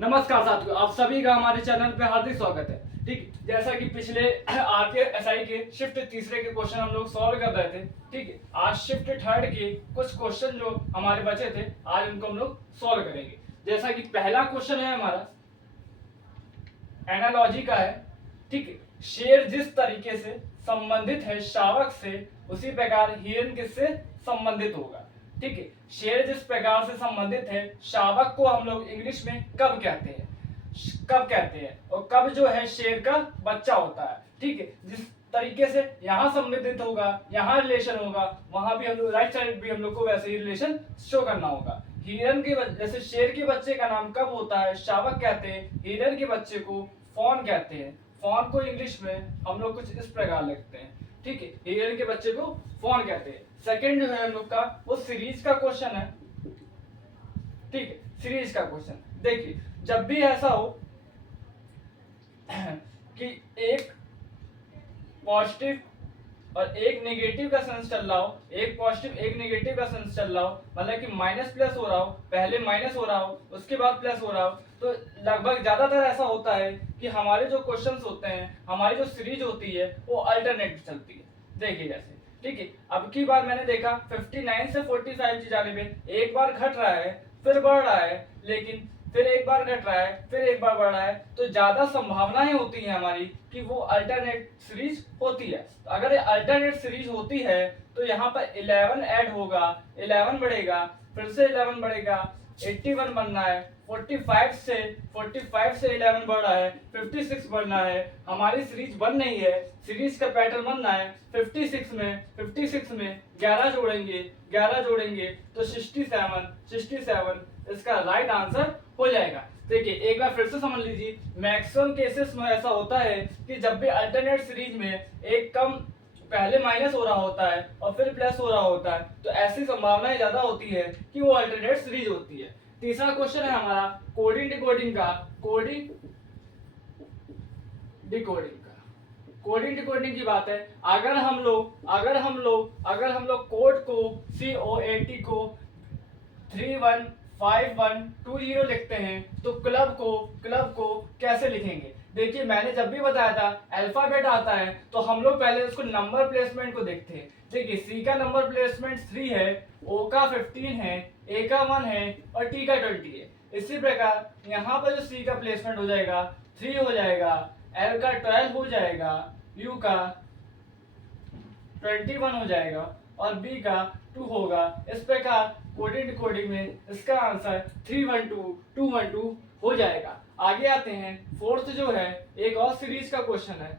नमस्कार साथियों, आप सभी का हमारे चैनल पे हार्दिक स्वागत है। ठीक, जैसा कि पिछले आपके एसआई के शिफ्ट तीसरे के क्वेश्चन हम लोग सॉल्व कर रहे थे। ठीक है, आज शिफ्ट थर्ड के कुछ क्वेश्चन जो हमारे बचे थे, आज उनको हम लोग सॉल्व करेंगे। जैसा कि पहला क्वेश्चन है हमारा एनालॉजी का है। ठीक है, शेर जिस तरीके से संबंधित है शावक से, उसी प्रकार हिरन किससे संबंधित होगा। ठीक है, शेर जिस प्रकार से संबंधित है, शावक को हम लोग इंग्लिश में कब कहते हैं, कब कहते हैं, और कब जो है शेर का बच्चा होता है। ठीक है, जिस तरीके से यहाँ संबंधित होगा, यहाँ रिलेशन होगा, वहां भी हम लोग राइट साइड भी हम लोग को वैसे ही रिलेशन शो करना होगा। हिरन के जैसे शेर के बच्चे का नाम कब होता है, शावक कहते हैं। हिरन के बच्चे को फॉन कहते हैं। फॉन को इंग्लिश में हम लोग कुछ इस प्रकार लिखते हैं। ठीक है, हिरन के बच्चे को फॉन कहते हैं। सेकंड जो है हम लोग का वो सीरीज का क्वेश्चन है। ठीक है, सीरीज का क्वेश्चन देखिए, जब भी ऐसा हो कि एक पॉजिटिव और एक नेगेटिव का सेंस चल रहा हो, एक पॉजिटिव एक नेगेटिव का सेंस चल रहा हो, मतलब कि माइनस प्लस हो रहा हो, पहले माइनस हो रहा हो उसके बाद प्लस हो रहा हो, तो लगभग ज्यादातर ऐसा होता है कि हमारे जो क्वेश्चंस होते हैं, हमारी जो सीरीज होती है वो अल्टरनेट चलती है। देखिए जैसे, ठीक है, अब की बार मैंने देखा 59 से 45 जाने में एक बार घट रहा है, फिर बढ़ रहा है, लेकिन फिर एक बार घट रहा है, फिर एक बार बढ़ रहा है, तो ज्यादा संभावनाएं होती हैं हमारी कि वो अल्टरनेट सीरीज होती है। तो अगर अल्टरनेट सीरीज होती है तो यहाँ पर 11 ऐड होगा, 11 बढ़ेगा, फिर से 11 बढ़ेगा, 81 बनना है, 45 से 11 बढ़ रहा है, 56 बढ़ना है। हमारी सीरीज बन नहीं है, सीरीज का पैटर्न बनना है। 56 में 11 जोड़ेंगे, 11 जोड़ेंगे तो 67 इसका राइट आंसर हो जाएगा। देखिए एक बार फिर से समझ लीजिए, मैक्सिमम केसेस में ऐसा होता है कि जब भी अल्टरनेट सीरीज में एक कम पहले माइनस हो रहा होता है और फिर प्लस हो रहा होता है, तो ऐसी संभावनाएं ज्यादा होती है कि वो अल्टरनेट सीरीज होती है। तीसरा क्वेश्चन है हमारा कोडिंग डिकोडिंग का। कोडिंग डिकोडिंग की बात है। अगर हम लोग कोड को COAT को 315120 लिखते हैं, तो क्लब को कैसे लिखेंगे। देखिए मैंने जब भी बताया था अल्फाबेट आता है तो हम लोग पहले उसको नंबर प्लेसमेंट को देखते हैं। देखिए सी का नंबर प्लेसमेंट 3 है, ओ का 15 है, ए का 1 है और टी का 20 है। इसी प्रकार यहाँ पर जो सी का प्लेसमेंट हो जाएगा 3 हो जाएगा, एल का 12 हो जाएगा, यू का 21 हो जाएगा और बी का 2 होगा। इस प्रकार कोडिंग डिकोडिंग में इसका आंसर 312 हो जाएगा। आगे आते हैं, फोर्थ जो है एक और सीरीज का क्वेश्चन है।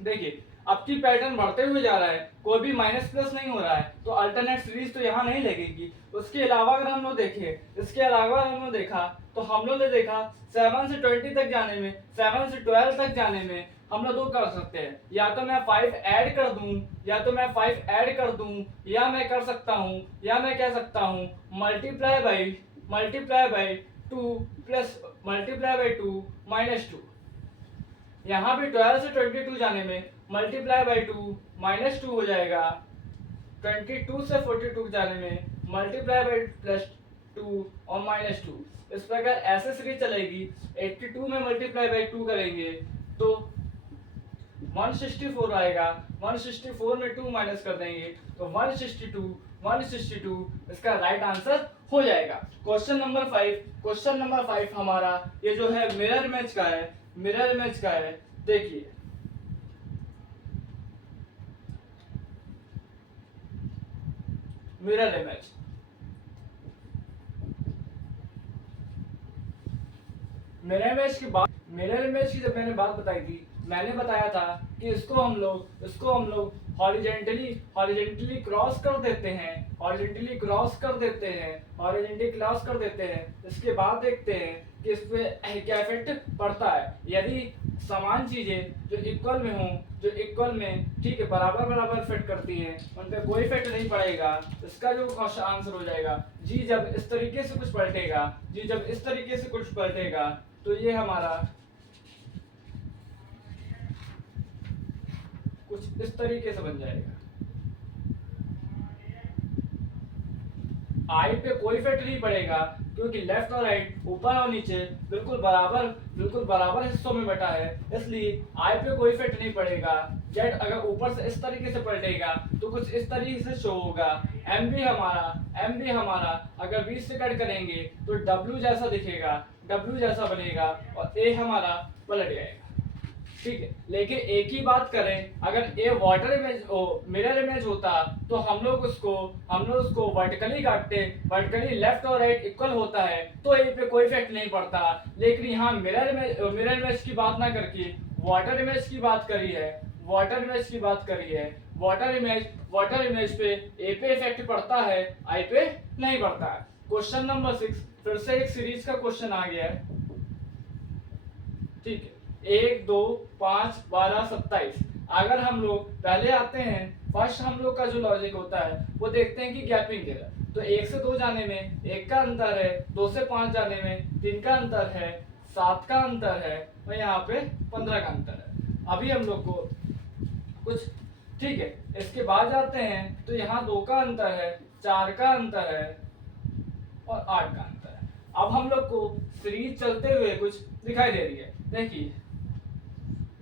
देखिए अब की पैटर्न बढ़ते हुए जा रहा है, कोई भी माइनस प्लस नहीं हो रहा है, तो अल्टरनेट सीरीज तो यहाँ नहीं लगेगी। उसके अलावा अगर हम लोग देखें, इसके अलावा हम लोग देखा तो हम लोग ने देखा 7 से 20 तक जाने में, 7 से 12 तक जाने में हम लोग दो कर सकते हैं, या तो मैं 5 ऐड कर दूं, या मैं कर सकता हूं, या मैं कह सकता हूं multiply by 2 plus multiply by 2 minus 2। यहाँ भी 12 से 22 जाने में मल्टीप्लाई बाई 2 माइनस 2 हो जाएगा। 22 से 42 जाने में मल्टीप्लाई बाई प्लस 2 और माइनस 2। इस प्रकार ऐसे सीरीज चलेगी। 82 में मल्टीप्लाई बाई 2 करेंगे तो 164 आएगा, 164 में 2 माइनस कर देंगे तो 162 इसका राइट आंसर हो जाएगा। क्वेश्चन नंबर 5 हमारा ये जो है मिरर इमेज का है। देखिए मिरर इमेज की जब मैंने बात बताई थी, मैंने बताया था कि इसको हम लोग हॉरिजॉन्टली क्रॉस कर देते हैं। इसके बाद देखते हैं कि इस पे क्या इफेक्ट पड़ता है। यदि समान चीजें जो इक्वल में ठीक है बराबर इफेक्ट करती हैं, उन पे कोई इफेक्ट नहीं पड़ेगा। इसका जो आंसर हो जाएगा जी जब इस तरीके से कुछ पलटेगा तो ये हमारा कुछ इस तरीके से बन जाएगा। आई पे कोई इफेक्ट नहीं पड़ेगा, क्योंकि लेफ्ट और राइट, ऊपर और नीचे बिल्कुल बराबर हिस्सों में बटा है, इसलिए आई पे कोई इफेक्ट नहीं पड़ेगा। जेड अगर ऊपर से इस तरीके से पलटेगा तो कुछ इस तरीके से शो होगा। एम भी हमारा अगर बीच से कट करेंगे तो डब्ल्यू जैसा दिखेगा, डब्ल्यू जैसा बनेगा, और ए हमारा पलट जाएगा। ठीक है, लेकिन एक ही बात करें, अगर ए वाटर इमेज मिरर इमेज होता तो हम लोग उसको वर्टिकली काटते, वर्टिकली लेफ्ट और राइट इक्वल होता है तो ए पे कोई इफेक्ट नहीं पड़ता। लेकिन यहाँ मिरर इमेज की बात ना करके वाटर इमेज की बात करी है, वाटर इमेज पे ए पे इफेक्ट पड़ता है, आई पे नहीं पड़ता है। क्वेश्चन नंबर 6 फिर से एक सीरीज का क्वेश्चन आ गया है। ठीक है, 1 2 5 12 27। अगर हम लोग पहले आते हैं, फर्स्ट हम लोग का जो लॉजिक होता है वो देखते हैं कि गैपिंग दे रहा है, तो 1 से 2 जाने में 1 का अंतर है, 2 से 5 जाने में 3 का अंतर है, 7 का अंतर है, और यहाँ पे 15 का अंतर है। अभी हम लोग को कुछ ठीक है, इसके बाद जाते हैं तो यहाँ 2 का अंतर है, 4 का अंतर है और 8 का अंतर है। अब हम लोग को सीरीज चलते हुए कुछ दिखाई दे रही है। देखिए,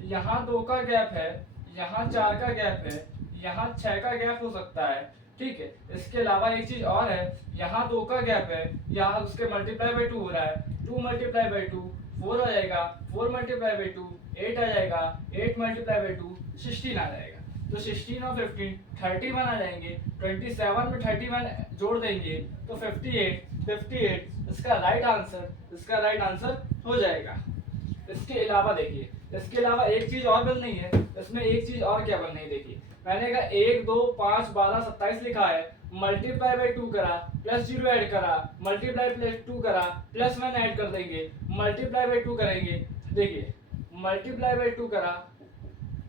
यहाँ 2 का गैप है, यहाँ 4 का गैप है, यहाँ 6 का गैप हो सकता है। ठीक है, इसके अलावा एक चीज और है, यहाँ 2 का गैप है, यहाँ उसके मल्टीप्लाई बाई 2 हो रहा है, 2 मल्टीप्लाई बाई 2 4 आ जाएगा, 4 मल्टीप्लाई बाई 2 8 आ जाएगा, 8 मल्टीप्लाई बाई 2 16 आ जाएगा। तो 16 और 15 31 आ जाएंगे, 27 में 31 जोड़ देंगे तो 58 इसका राइट आंसर हो जाएगा। इसके अलावा देखिए, इसके अलावा एक चीज और बन नहीं है, इसमें एक चीज और क्या बन नहीं, देखिए मैंने कहा 1 2 5 12 27 लिखा है, मल्टीप्लाई बाई 2 करा, प्लस 0 ऐड करा, मल्टीप्लाई प्लस 2 करा, प्लस 1 ऐड कर देंगे, मल्टीप्लाई बाई 2 करेंगे। देखिए, मल्टीप्लाई बाई 2 करा,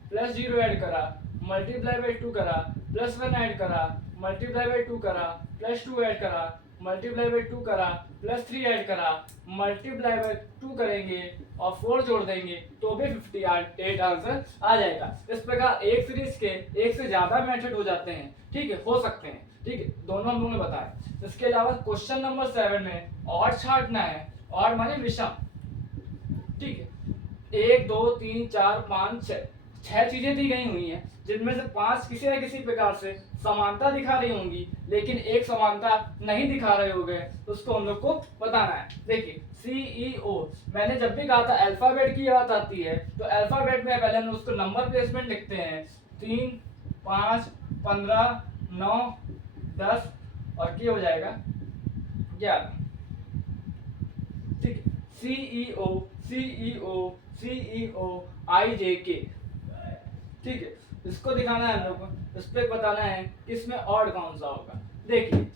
प्लस 0 ऐड करा, मल्टीप्लाई बाई 2 करा, प्लस 1 ऐड करा, मल्टीप्लाई बाई 2 करा, प्लस 2 ऐड करा, मल्टीप्लाई बाई 2 करा, प्लस 3 ऐड करा, मल्टीप्लाई बाई 2 करेंगे और 4 जोड़ देंगे तो भी 58 आंसर आ जाएगा। इस प्रकार एक सीरीज के एक से ज्यादा मेथड हो जाते हैं, ठीक है, हो सकते हैं। ठीक है, दोनों हम लोगों ने बताया। इसके अलावा क्वेश्चन नंबर 7 में और छांटना है, और माने विषम। ठीक है, 1 2 3 4 5 6 छह चीजें दी गई हुई हैं, जिनमें से 5 किसी न किसी प्रकार से समानता दिखा रही होंगी, लेकिन एक समानता नहीं दिखा रहे होंगे, उसको हम लोग को बताना है। देखिए, CEO, मैंने जब भी कहा था अल्फाबेट की बात आती है तो अल्फाबेट में पहले हम उसको नंबर प्लेसमेंट लिखते हैं, 3 5 15 9 10 और क्या हो जाएगा 11। ठीक है, CEO IJK। ठीक है, इसको दिखाना है हम लोग को, इस पे बताना है कि इसमें ऑड कौन सा होगा। देखिए,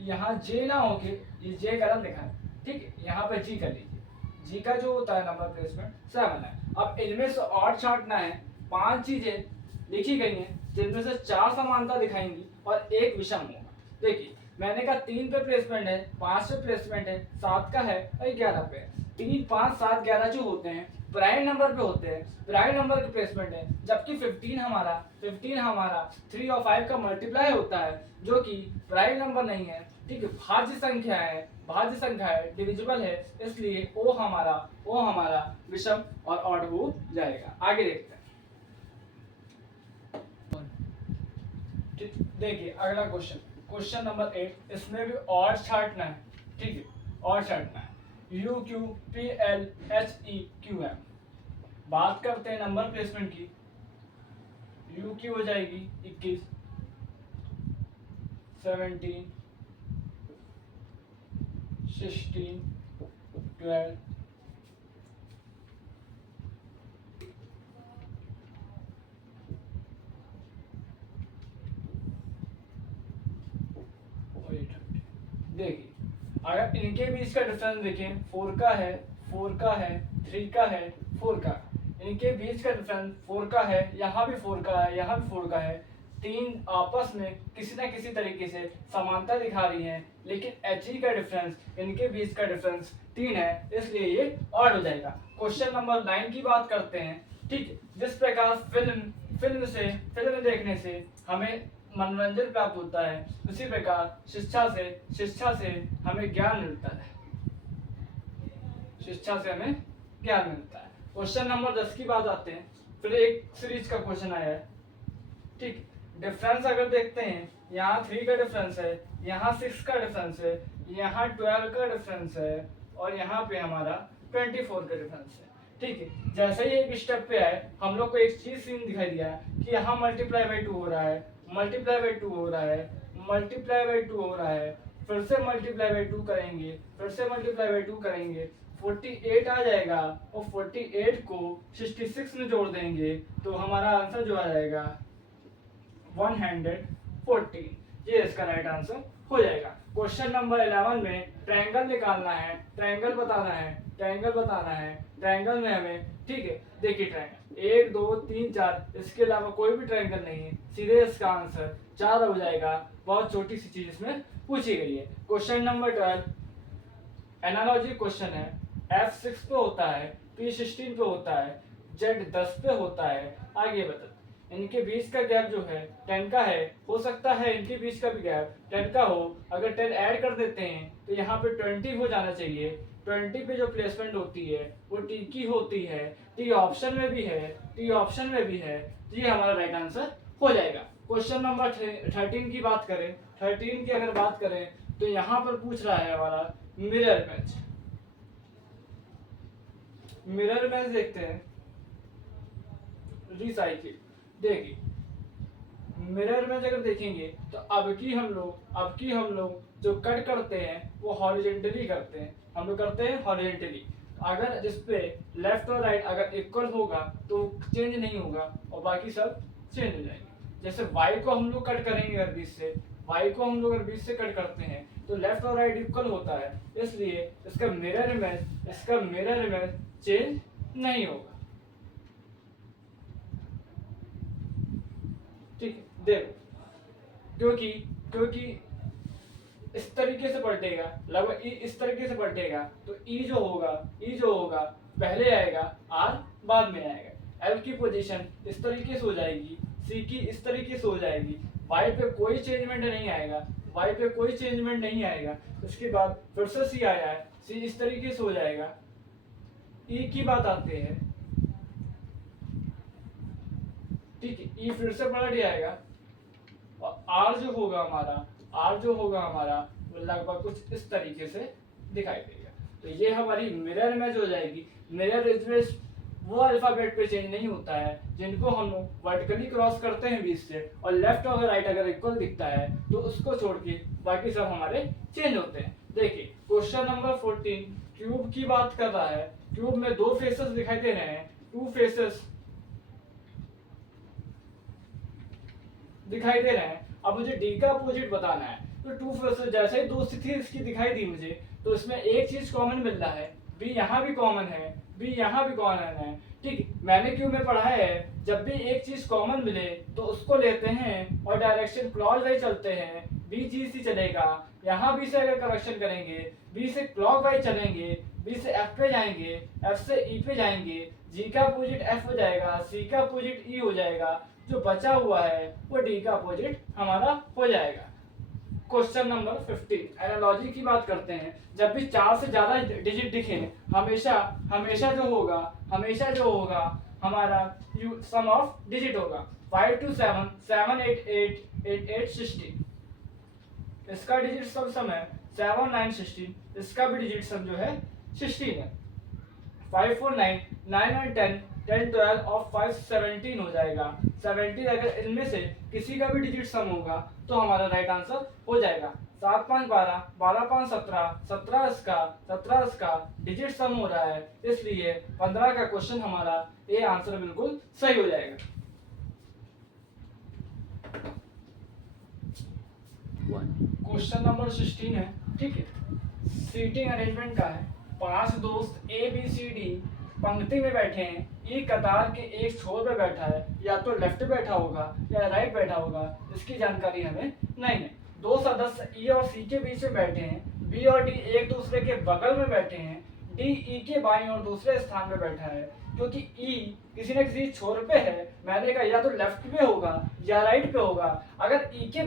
यहाँ जे ना होके ये जे गलत लिखा है। ठीक है, यहाँ पे जी कर लीजिए, जी का जो होता है नंबर प्लेसमेंट 7 है। अब इनमें से ऑड छांटना है, 5 चीजें लिखी गई हैं जिनमें से 4 समानता दिखाएंगी और एक विषम होगा। देखिए, मैंने कहा 3 पे प्लेसमेंट है, 5 पे प्लेसमेंट है, 7 का है और 11 पे। 3 5 7 11 जो होते हैं प्राइम नंबर पे होते हैं, प्राइम नंबर का प्लेसमेंट है, जबकि 15 हमारा 3 और 5 का मल्टीप्लाई होता है, जो कि प्राइम नंबर नहीं है। ठीक है, भाज्य संख्या है, डिविजिबल है, इसलिए ओ हमारा विषम और ऑड हो जाएगा। आगे देखते हैं। देखिए, अगला क्वेश्चन नंबर 8, इसमें भी और छांटना है। ठीक है, और छांटना है, UQPLHEQM। बात करते हैं नंबर प्लेसमेंट की। UQ हो जाएगी 21, 17 16 12 देखिए, अगर इनके बीच का डिफरेंस देखें, 4 का है, 3 का है, 4 का, इनके बीच का डिफरेंस 4 का है, यहाँ भी 4 का है, यहाँ भी 4 का है। 3 आपस में किसी न किसी तरीके से समानता दिखा रही हैं, लेकिन HE का डिफरेंस, इनके बीच का डिफरेंस 3 है, इसलिए ये ऑड हो जाएगा। क्वेश्चन नंबर 9 की बात करते हैं। ठीक है, जिस प्रकार फिल्म देखने से हमें मनोरंजन प्राप्त होता है, उसी प्रकार शिक्षा से हमें ज्ञान मिलता है, शिक्षा से हमें ज्ञान मिलता है। क्वेश्चन नंबर 10 की बात आते हैं। फिर एक सीरीज का क्वेश्चन आया है। ठीक, डिफरेंस अगर देखते हैं, यहाँ 3 का डिफरेंस है, यहाँ 6 का डिफरेंस है, यहाँ 12 का डिफरेंस है, और यहाँ पे हमारा 24 का डिफरेंस है। ठीक है, जैसे ही एक स्टेप पे आए, हम लोग को एक चीज सीन दिखाई दिया कि यहाँ मल्टीप्लाई बाई 2 हो रहा है, मल्टीप्लाई बाई 2 हो रहा है, मल्टीप्लाई बाई 2 हो रहा है, फिर से मल्टीप्लाई बाई 2 करेंगे, फिर से मल्टीप्लाई बाई 2 करेंगे, 48 आ जाएगा, और 48 को 66 में जोड़ देंगे तो हमारा आंसर जो आ जाएगा 114। ये इसका राइट आंसर हो जाएगा। क्वेश्चन नंबर 11 में ट्रायंगल निकालना है, ट्रायंगल बताना है, ट्रायंगल बताना है। ट्रायंगल में हमें, ठीक है, देखिए ट्रायंगल 1 2 3 4, इसके अलावा कोई भी ट्रायंगल नहीं है, सीधे इसका आंसर 4 हो जाएगा। बहुत छोटी सी चीज इसमें पूछी गई है। क्वेश्चन नंबर 12 एनालॉजी क्वेश्चन है। F6 पे होता है, P16 पे होता है, Z10 पे होता है। आगे बता, इनके बीच का गैप जो है 10 का है, हो सकता है इनके बीच का भी गैप 10 का हो। अगर 10 ऐड कर देते हैं तो यहाँ पे 20 हो जाना चाहिए। 20 पे जो प्लेसमेंट होती है वो टी की होती है, टी ऑप्शन में भी है, टी ऑप्शन में भी है, तो ये हमारा राइट आंसर हो जाएगा। क्वेश्चन नंबर 13 की बात करें, 13 की अगर बात करें तो यहाँ पर पूछ रहा है हमारा मिरर इमेज। मिरर इमेज देखते हैं, रिसाइकिल। देखिए मिरर इमेज अगर देखेंगे तो अब की हम लोग जो कट करते हैं वो हॉरिजॉन्टली करते हैं, हम लोग करते हैं हॉरिजॉन्टली। अगर जिसपे लेफ्ट और राइट अगर इक्वल होगा तो चेंज नहीं होगा, और बाकी सब चेंज हो जाएंगे। जैसे y को हम लोग कट करेंगे अगर बीच से, y को हम लोग अगर बीच से कट करते हैं तो लेफ्ट और राइट इक्वल होता है, इसलिए इसका मिरर इमेज चेंज नहीं होगा। ठीक है, देखो क्योंकि इस तरीके से पलटेगा, लगभग इस तरीके से पलटेगा, तो ई जो होगा पहले आएगा, आर बाद में आएगा। एल की पोजीशन इस तरीके से हो जाएगी, सी की इस तरीके से हो जाएगी, वाई पे कोई चेंजमेंट नहीं आएगा, उसके बाद फिर से सी आया है, सी इस तरीके से हो जाएगा। ई की बात आते हैं, ठीक है, ई फिर से पलट जाएगा, और आर जो होगा हमारा वो लगभग कुछ इस तरीके से दिखाई देगा। तो ये हमारी मिरर इमेज हो जाएगी। मिरर इमेज वो अल्फाबेट पे चेंज नहीं होता है जिनको हम लोग वर्टिकली क्रॉस करते हैं बीच से, और लेफ्ट और राइट अगर इक्वल दिखता है तो उसको छोड़ के बाकी सब हमारे चेंज होते हैं। देखिए क्वेश्चन नंबर 14 क्यूब की बात कर रहा है। क्यूब में 2 फेसेस दिखाई दे रहे हैं, 2 फेसेस दिखाई दे रहे हैं। अब मुझे डी का अपोजिट बताना है, तो 2 फेसेस जैसे ही 2 स्थिति इसकी दिखाई दी मुझे, तो इसमें एक चीज कॉमन मिल रहा है, बी यहाँ भी कॉमन है, बी यहाँ भी कॉमन है। ठीक, मैंने क्यों में पढ़ा है, जब भी एक चीज कॉमन मिले तो उसको लेते हैं और डायरेक्शन क्लॉकवाइज चलते हैं। बी जी सी चलेगा, यहाँ बी से अगर करेक्शन करेंगे, बी से क्लॉकवाइज चलेंगे, बी से एफ पे जाएंगे, एफ से ई पे जाएंगे, जी का अपोजिट एफ हो जाएगा, सी का अपोजिट ई हो जाएगा, जो बचा हुआ है वो डी का अपोजिट हमारा हो जाएगा। क्वेश्चन नंबर 15 एनालॉजी की बात करते हैं। जब भी 4 से ज्यादा डिजिट दिखे, हमेशा जो होगा हमारा सम ऑफ डिजिट होगा। 5 to 7 7 8 8 8 8 16, इसका डिजिट सम है 7 9 16, इसका भी डिजिट सम जो है 16 है। 5 4 9 9 9 10 10 12 और 5 17 हो जाएगा। 17 अगर इनमें से किसी का भी डिजिट सम होगा तो हमारा राइट आंसर हो जाएगा। 7 5 12 12 5 17 17 इसका डिजिट सम हो रहा है, इसलिए 15 का क्वेश्चन हमारा ये आंसर बिल्कुल सही हो जाएगा। क्वेश्चन नंबर 16 है, ठीक है, सीटिंग अरेंजमेंट का है। 5 दोस्त ए बी सी डी पंक्ति में बैठे हैं, ई कतार के एक छोर पे बैठा है, या तो लेफ्ट बैठा होगा या राइट बैठा होगा, इसकी जानकारी हमें नहीं है। 2 सदस्य ई और सी के बीच में बैठे हैं, बी और डी एक दूसरे के बगल में बैठे हैं, डी ई के बाईं और दूसरे स्थान पे बैठा है, क्योंकि ई किसी न किसी छोर पे है, मैंने कहा या तो लेफ्ट पे होगा या राइट पे होगा। अगर ई के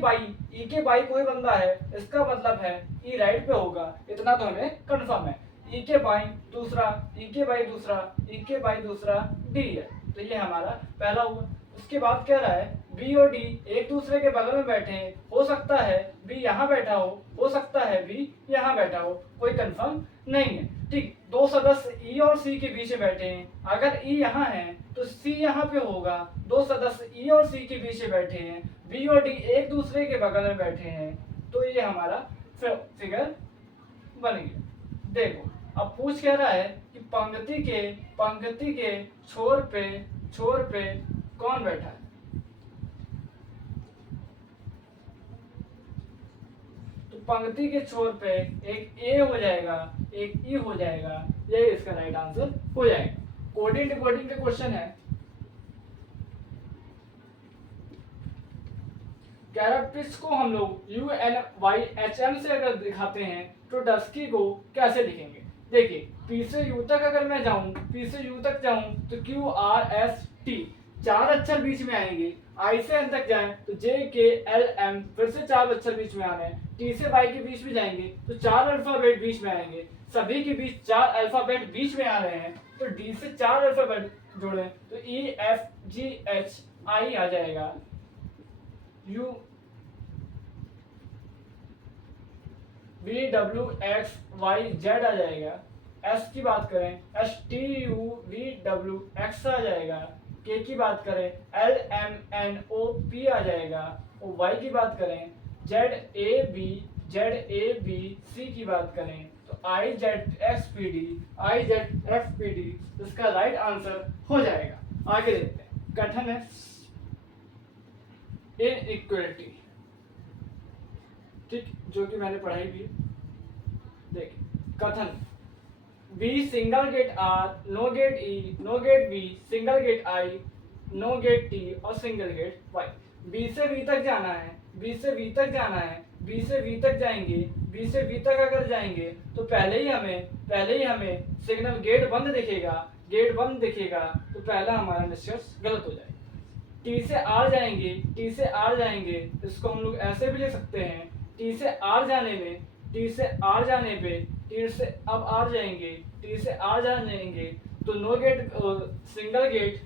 बाई कोई बंदा है, इसका मतलब है ई राइट पे होगा, इतना तो हमें कंफर्म है। ई के बाई दूसरा, ई के बाई दूसरा, ई के बाई दूसरा डी है, तो ये हमारा पहला हुआ। उसके बाद कह रहा है बी और डी एक दूसरे के बगल में बैठे हैं, हो सकता है बी यहाँ बैठा हो सकता है बी यहाँ बैठा हो, कोई कंफर्म नहीं है। ठीक, दो सदस्य ई और सी के बीच में बैठे हैं, अगर ई यहाँ है तो सी यहाँ पे होगा। दो सदस्य ई और सी के बीच में बैठे हैं, बी और डी एक दूसरे के बगल में बैठे हैं, तो ये हमारा फिगर बन गया। देखो अब पूछ कह रहा है कि पंक्ति के छोर पे कौन बैठा है। तो पंक्ति के छोर पे एक ए हो जाएगा, एक ई हो जाएगा, ये इसका राइट आंसर हो जाएगा। कोडिंग डिकोडिंग का क्वेश्चन है। कैरेक्टरिस्टिक्स को हम लोग UNYHM से अगर दिखाते हैं तो डस्की को कैसे लिखेंगे। देखिए पी से यू तक अगर मैं जाऊं, पी से यू तक जाऊं तो QRST 4 अक्षर बीच में आएंगे। आई से एन तक जाएं तो JKLM फिर से 4 अक्षर बीच में आ रहे हैं। टी से वाई के बीच में जाएंगे तो 4 अल्फाबेट बीच में आएंगे। सभी के बीच 4 अल्फाबेट बीच में आ रहे हैं, तो डी से 4 अल्फाबेट जोड़ें तो EFGHI आ जाएगा। U VWXYZ आ जाएगा। S की बात करें STUVWX आ जाएगा। K की बात करें LMNOP आ जाएगा। और Y की बात करें ZABC की बात करें तो IZXPD इसका राइट आंसर हो जाएगा। आगे देखते हैं, कथन है इनइक्वालिटी, ठीक, जो कि मैंने पढ़ाई भी। देखिए कथन B single gate R, no gate E, no gate B, single gate I, no gate T और सिंगल गेट वाई। बी से बी तक जाना है, बी से बी तक जाना है, बी से बी तक जाएंगे। बी से बी तक अगर जाएंगे तो पहले ही हमें सिग्नल गेट बंद दिखेगा, गेट बंद दिखेगा तो पहला हमारा निष्कर्ष गलत हो जाएगा। टी से आर जाएंगे, टी से आर जाएंगे, इसको हम लोग ऐसे भी ले सकते हैं। टी से आर जाने पे टी से अब आर जाएंगे, टी से आर जाएंगे तो no gate single gate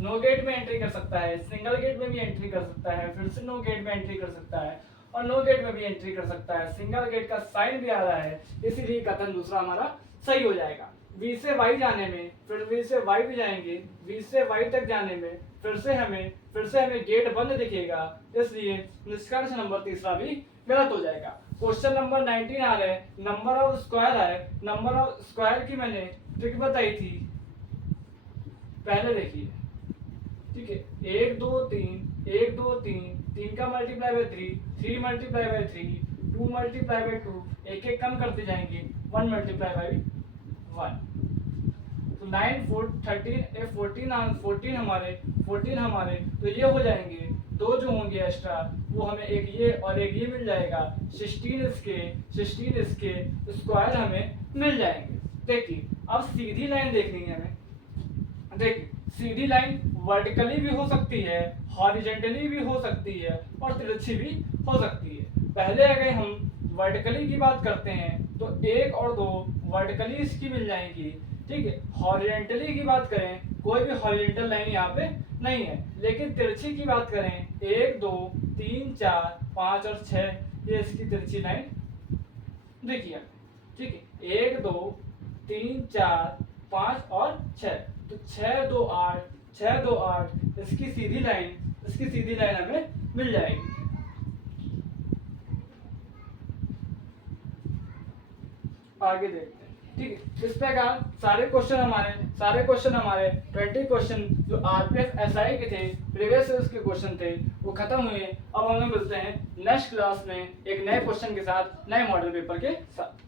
no gate में एंट्री कर सकता है, सिंगल गेट में भी एंट्री कर सकता है, फिर से नो गेट में एंट्री कर सकता है और नो गेट में भी एंट्री कर सकता है। सिंगल गेट का साइन भी आ रहा है, इसीलिए कथन दूसरा हमारा सही हो जाएगा। बी से वाई जाने में फिर बी से वाई भी जाएंगे, बी से वाई तक जाने में फिर से हमें गेट बंद दिखेगा, इसलिए निष्कर्ष नंबर तीसरा भी गलत हो जाएगा। क्वेश्चन नंबर 19 आ रहा है, नंबर ऑफ स्क्वायर है। नंबर ऑफ स्क्वायर की मैंने ट्रिक बताई थी, पहले देखिए, ठीक है। 1 2 3 3 का multiply by 3 multiply by 3 2 multiply by 2, एक एक कम करते जाएंगे, 1 मल्टीप्लाई बाय 1 तो 9 4 13 14 हमारे तो ये हो जाएंगे। दो जो होंगे एक्स्ट्रा वो हमें एक ये और एक ये मिल जाएगा। 16 इसके स्क्वायर हमें मिल जाएंगे। देखिए अब सीधी लाइन देखनी है हमें। देखिए सीधी लाइन वर्टिकली भी हो सकती है, हॉरिजॉन्टली भी हो सकती है और तिरछी भी हो सकती है। पहले अगर हम वर्टिकली की बात करते हैं तो 1 और 2 वर्टिकली इसकी मिल जाएंगी, ठीक है। हॉरिजॉन्टली की बात करें, कोई भी हॉरिजॉन्टल लाइन यहाँ पे नहीं है, लेकिन तिरछी की बात करें 1 2 3 4 5 और 6, ये इसकी तिरछी लाइन देखिए, ठीक है। 1 2 3 4 5 और 6, तो 6 2 8 इसकी सीधी लाइन हमें मिल जाएगी। आगे देखते हैं, ठीक है। इस प्रकार सारे क्वेश्चन हमारे 20 क्वेश्चन जो आरपीएफ एसआई के थे, प्रीवियस ईयर के क्वेश्चन थे, वो खत्म हुए। अब हम लोग मिलते हैं नेक्स्ट क्लास में एक नए क्वेश्चन के साथ, नए मॉडल पेपर के साथ।